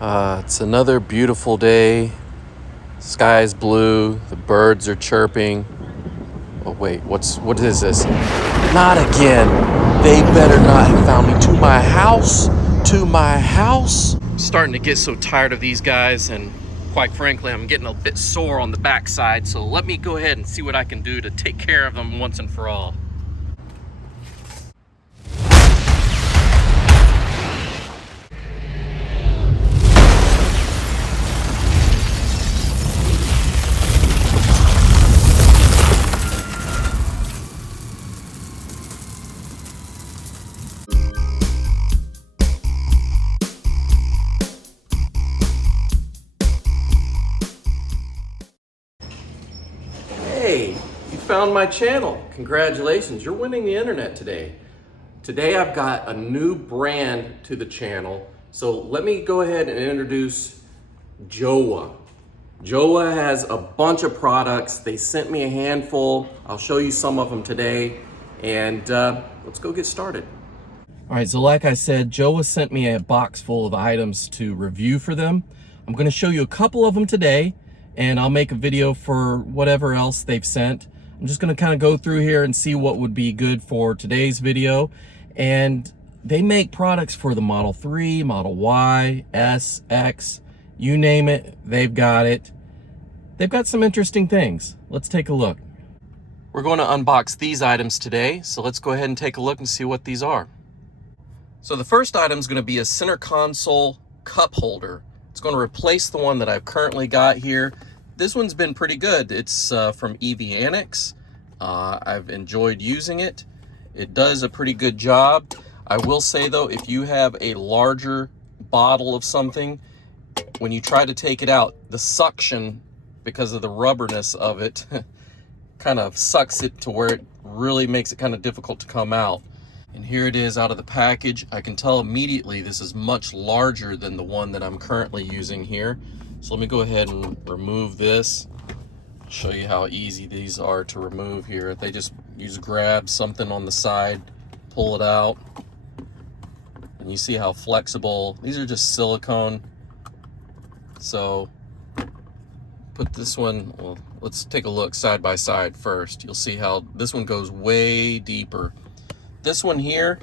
It's another beautiful day. Sky's blue. The birds are chirping. Oh wait, what is this? Not again. They better not have found me. To my house. To my house. I'm starting to get so tired of these guys, and quite frankly, I'm getting a bit sore on the backside. So let me go ahead and see what I can do to take care of them once and for all. Hey, you found my channel. Congratulations, you're winning the internet today. Today I've got a new brand to the channel. So let me go ahead and introduce JOWUA. JOWUA has a bunch of products. They sent me a handful. I'll show you some of them today. And let's go get started. All right, so like I said, JOWUA sent me a box full of items to review for them. I'm gonna show you a couple of them today, and I'll make a video for whatever else they've sent. I'm just gonna kind of go through here and see what would be good for today's video. And they make products for the Model 3, Model Y, S, X, you name it, they've got it. They've got some interesting things. Let's take a look. We're going to unbox these items today, so let's go ahead and take a look and see what these are. So the first item is going to be a center console cup holder. It's going to replace the one that I've currently got here. This one's been pretty good. It's from Evianics. I've enjoyed using it. It does a pretty good job. I will say though, if you have a larger bottle of something, when you try to take it out, the suction, because of the rubberness of it, kind of sucks it to where it really makes it kind of difficult to come out. And here it is out of the package. I can tell immediately this is much larger than the one that I'm currently using here. So let me go ahead and remove this. Show you how easy these are to remove here. They just grab something on the side, pull it out, and you see how flexible. These are just silicone. So put this one, well, let's take a look side by side first. You'll see how this one goes way deeper. This one here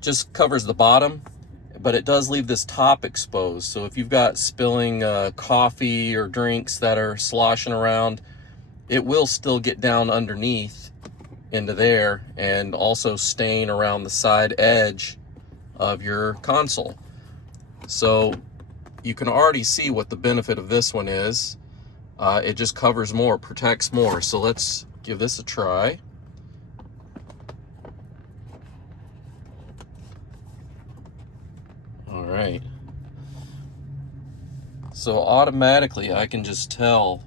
just covers the bottom, but it does leave this top exposed. So if you've got spilling coffee or drinks that are sloshing around, it will still get down underneath into there and also stain around the side edge of your console. So you can already see what the benefit of this one is. It just covers more, protects more. So let's give this a try. All right. So automatically I can just tell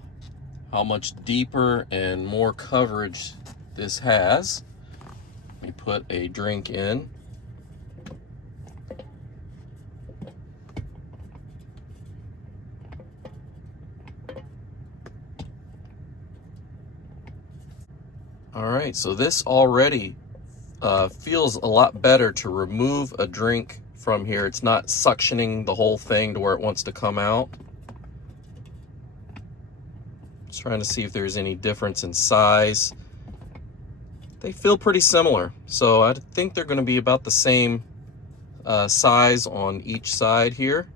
how much deeper and more coverage this has. Let me put a drink in. All right, so this already feels a lot better to remove a drink from here. It's not suctioning the whole thing to where it wants to come out. Just trying to see if there's any difference in size. They feel pretty similar, so I think they're going to be about the same size on each side here.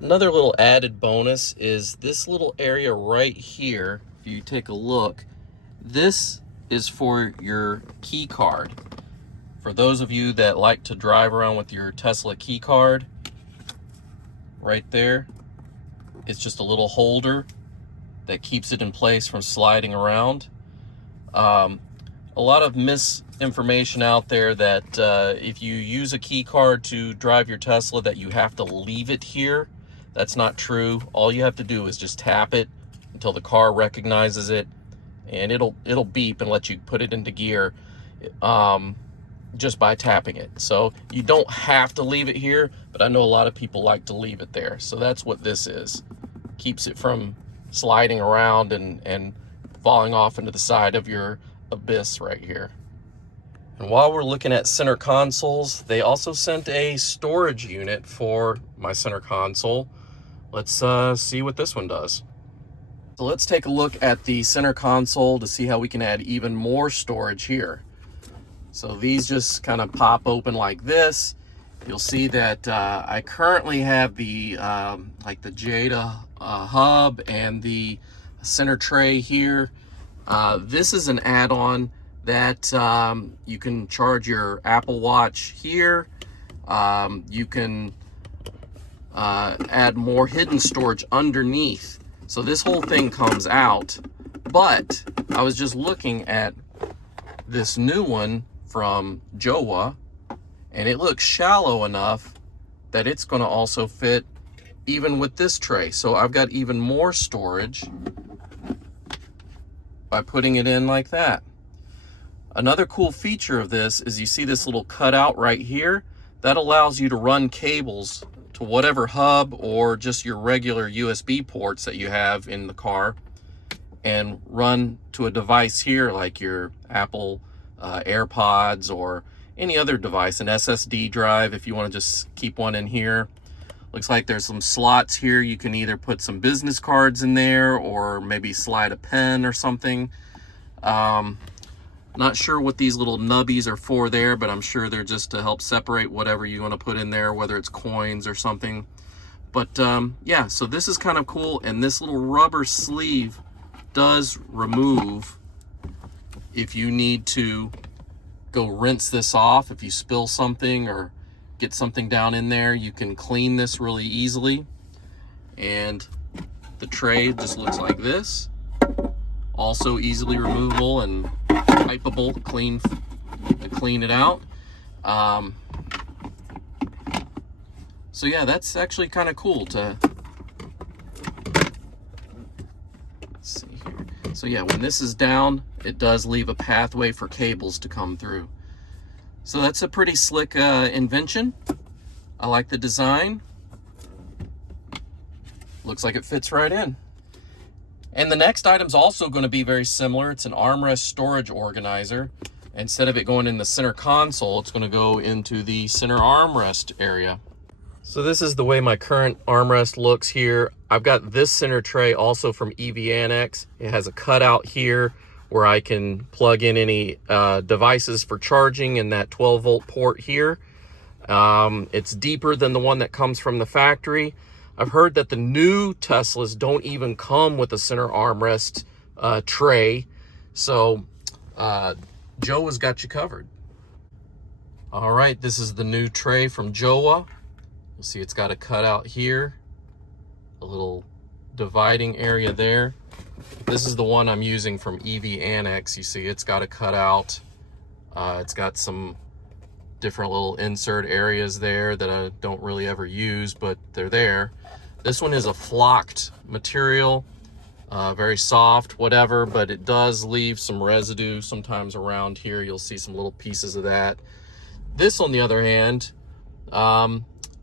Another little added bonus is this little area right here. If you take a look, this is for your key card. For those of you that like to drive around with your Tesla key card, right there, it's just a little holder that keeps it in place from sliding around. A lot of misinformation out there that if you use a key card to drive your Tesla that you have to leave it here. That's not true. All you have to do is just tap it until the car recognizes it, and it'll beep and let you put it into gear just by tapping it. So you don't have to leave it here, but I know a lot of people like to leave it there. So that's what this is. Keeps it from sliding around and falling off into the side of your abyss right here. And while we're looking at center consoles, they also sent a storage unit for my center console. Let's see what this one does. So let's take a look at the center console to see how we can add even more storage here. So these just kind of pop open like this. You'll see that I currently have the like the JOWUA hub and the center tray here. This is an add-on that you can charge your Apple Watch here. You can add more hidden storage underneath. So this whole thing comes out, but I was just looking at this new one from JOWUA, and it looks shallow enough that it's going to also fit even with this tray. So I've got even more storage by putting it in like that. Another cool feature of this is you see this little cutout right here. That allows you to run cables to whatever hub or just your regular USB ports that you have in the car and run to a device here like your Apple AirPods or any other device, an SSD drive if you want to just keep one in here. Looks like there's some slots here. You can either put some business cards in there or maybe slide a pen or something. Not sure what these little nubbies are for there, but I'm sure they're just to help separate whatever you want to put in there, whether it's coins or something. But yeah, so this is kind of cool, and this little rubber sleeve does remove if you need to go rinse this off. If you spill something or get something down in there, you can clean this really easily. And the tray just looks like this. Also easily removable and wipeable to clean it out. So yeah, that's actually kind of cool to see here. So yeah, when this is down, it does leave a pathway for cables to come through. So that's a pretty slick invention. I like the design. Looks like it fits right in. And the next item's also going to be very similar. It's an armrest storage organizer. Instead of it going in the center console, it's going to go into the center armrest area. So this is the way my current armrest looks here. I've got this center tray also from EV Annex. It has a cutout here where I can plug in any devices for charging in that 12-volt port here. It's deeper than the one that comes from the factory. I've heard that the new Teslas don't even come with a center armrest tray. So JOWUA's got you covered. All right, this is the new tray from JOWUA. You'll see it's got a cutout here, a little dividing area there. This is the one I'm using from EV Annex. You see it's got a cutout. It's got some different little insert areas there that I don't really ever use, but they're there. This one is a flocked material, very soft, whatever, but it does leave some residue sometimes around here. You'll see some little pieces of that. This, on the other hand,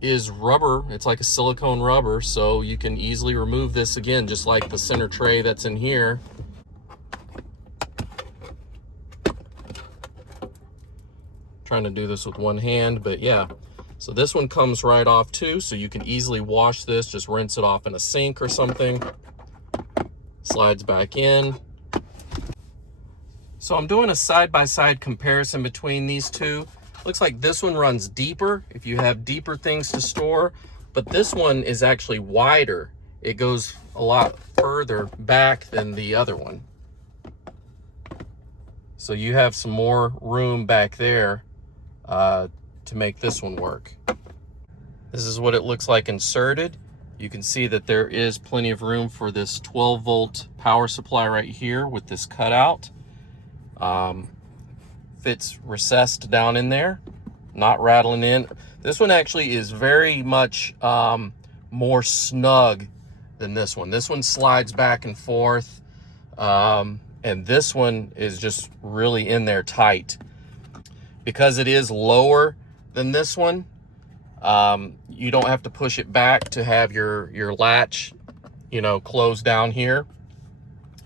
is rubber. It's like a silicone rubber, so you can easily remove this again, just like the center tray that's in here. Trying to do this with one hand, but yeah. So this one comes right off too, so you can easily wash this, just rinse it off in a sink or something. Slides back in. So I'm doing a side-by-side comparison between these two. Looks like this one runs deeper if you have deeper things to store, but this one is actually wider. It goes a lot further back than the other one. So you have some more room back there to make this one work. This is what it looks like inserted. You can see that there is plenty of room for this 12-volt power supply right here with this cutout. Fits recessed down in there, not rattling in. This one actually is very much more snug than this one. This one slides back and forth, and this one is just really in there tight. Because it is lower than this one, you don't have to push it back to have your latch, you know, closed down here.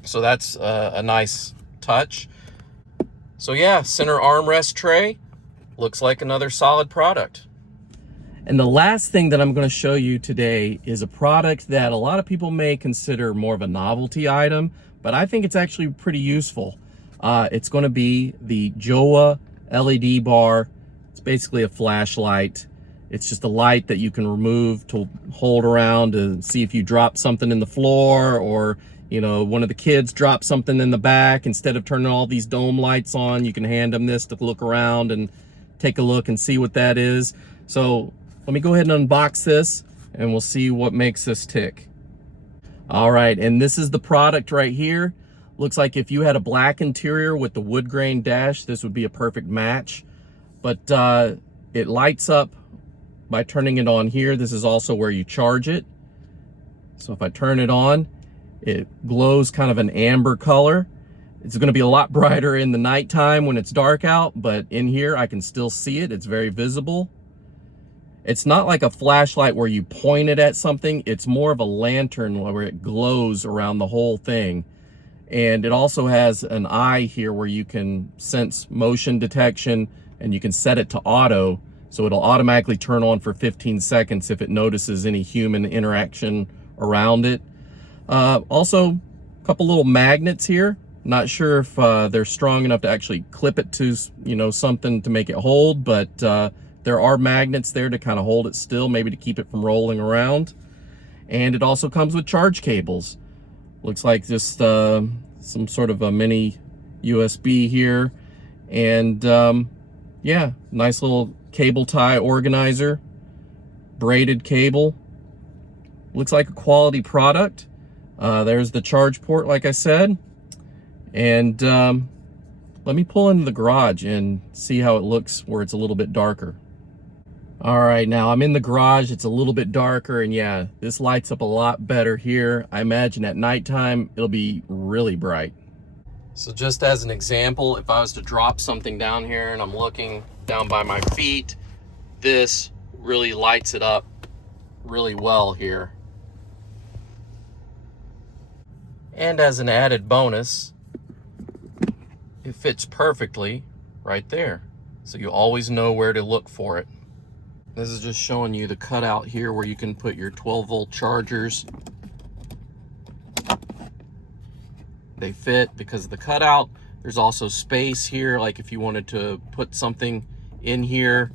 So that's a nice touch. So yeah, center armrest tray, looks like another solid product. And the last thing that I'm going to show you today is a product that a lot of people may consider more of a novelty item, but I think it's actually pretty useful. It's going to be the Joa LED bar. It's basically a flashlight. It's just a light that you can remove to hold around to see if you drop something in the floor, or you know, one of the kids dropped something in the back. Instead of turning all these dome lights on, you can hand them this to look around and take a look and see what that is. So let me go ahead and unbox this and we'll see what makes this tick. All right, and this is the product right here. Looks like if you had a black interior with the wood grain dash, this would be a perfect match. But it lights up by turning it on here. This is also where you charge it. So if I turn it on, it glows kind of an amber color. It's going to be a lot brighter in the nighttime when it's dark out, but in here I can still see it. It's very visible. It's not like a flashlight where you point it at something. It's more of a lantern where it glows around the whole thing. And it also has an eye here where you can sense motion detection, and you can set it to auto, so it'll automatically turn on for 15 seconds if it notices any human interaction around it. Also, a couple little magnets here. Not sure if they're strong enough to actually clip it to, you know, something to make it hold, but there are magnets there to kind of hold it still, maybe to keep it from rolling around. And it also comes with charge cables. Looks like just some sort of a mini USB here. And yeah, nice little cable tie organizer, braided cable. Looks like a quality product. There's the charge port, like I said. And let me pull into the garage and see how it looks where it's a little bit darker. All right, now I'm in the garage. It's a little bit darker, and yeah, this lights up a lot better here. I imagine at nighttime, it'll be really bright. So just as an example, if I was to drop something down here and I'm looking down by my feet, this really lights it up really well here. And as an added bonus, it fits perfectly right there. So you always know where to look for it. This is just showing you the cutout here where you can put your 12-volt chargers. They fit because of the cutout. There's also space here, like if you wanted to put something in here,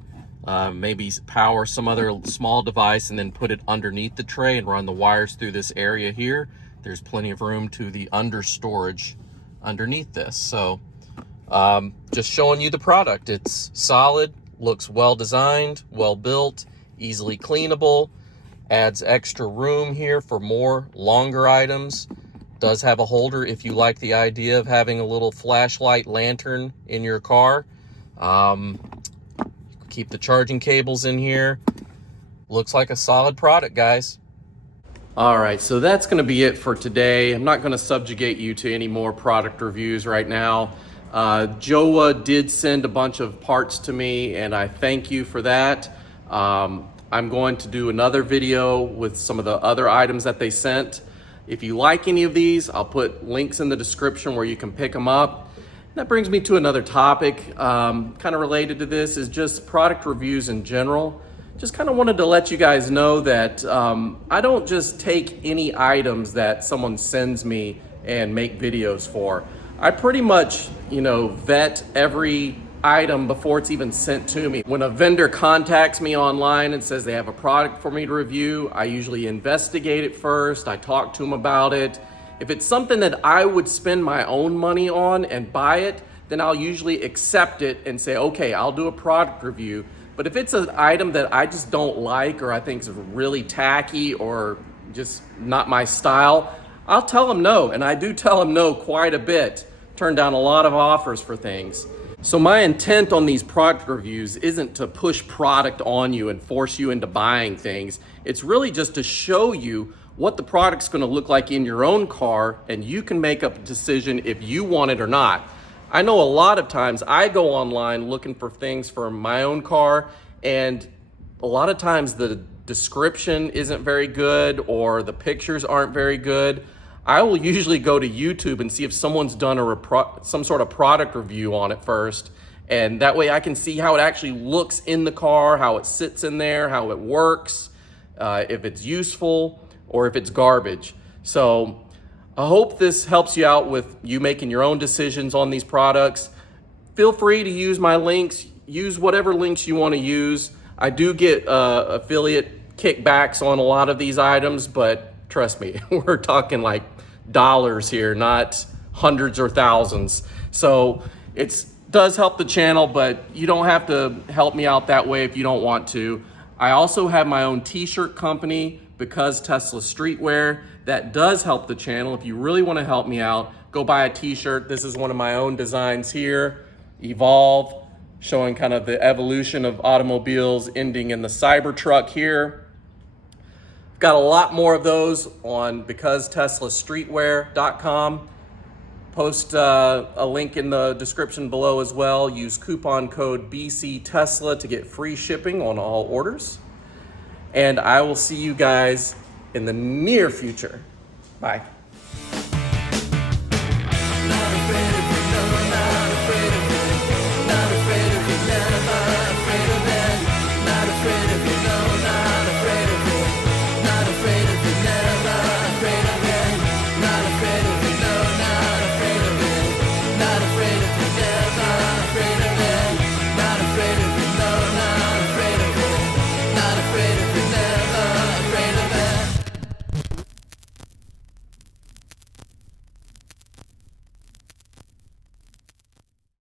maybe power some other small device and then put it underneath the tray and run the wires through this area here. There's plenty of room to the under storage underneath this. So just showing you the product. It's solid, looks well designed, well built, easily cleanable, adds extra room here for more longer items. Does have a holder if you like the idea of having a little flashlight lantern in your car. Keep the charging cables in here. Looks like a solid product, guys. All right, so that's going to be it for today. I'm not going to subjugate you to any more product reviews right now. Jowa did send a bunch of parts to me, and I thank you for that. I'm going to do another video with some of the other items that they sent. If you like any of these, I'll put links in the description where you can pick them up. That brings me to another topic, kind of related to this, is just product reviews in general. Just kind of wanted to let you guys know that I don't just take any items that someone sends me and make videos for. I pretty much, vet every item before it's even sent to me. When a vendor contacts me online and says they have a product for me to review, I usually investigate it first. I talk to them about it. If it's something that I would spend my own money on and buy it, then I'll usually accept it and say, okay, I'll do a product review. But if it's an item that I just don't like, or I think is really tacky or just not my style, I'll tell them no. And I do tell them no quite a bit. Turn down a lot of offers for things. So my intent on these product reviews isn't to push product on you and force you into buying things. It's really just to show you what the product's gonna look like in your own car, and you can make up a decision if you want it or not. I know a lot of times I go online looking for things for my own car, and a lot of times the description isn't very good or the pictures aren't very good. I will usually go to YouTube and see if someone's done some sort of product review on it first. And that way I can see how it actually looks in the car, how it sits in there, how it works, if it's useful or if it's garbage. So I hope this helps you out with you making your own decisions on these products. Feel free to use my links. Use whatever links you want to use. I do get affiliate kickbacks on a lot of these items, but trust me, we're talking like dollars here, not hundreds or thousands. So it does help the channel, but you don't have to help me out that way if you don't want to. I also have my own t-shirt company, Because Tesla Streetwear, that does help the channel. If you really want to help me out, go buy a t-shirt. This is one of my own designs here, Evolve, showing kind of the evolution of automobiles ending in the Cybertruck here. Got a lot more of those on BecauseTeslaStreetwear.com. Post a link in the description below as well. Use coupon code BCTesla to get free shipping on all orders. And I will see you guys in the near future. Bye.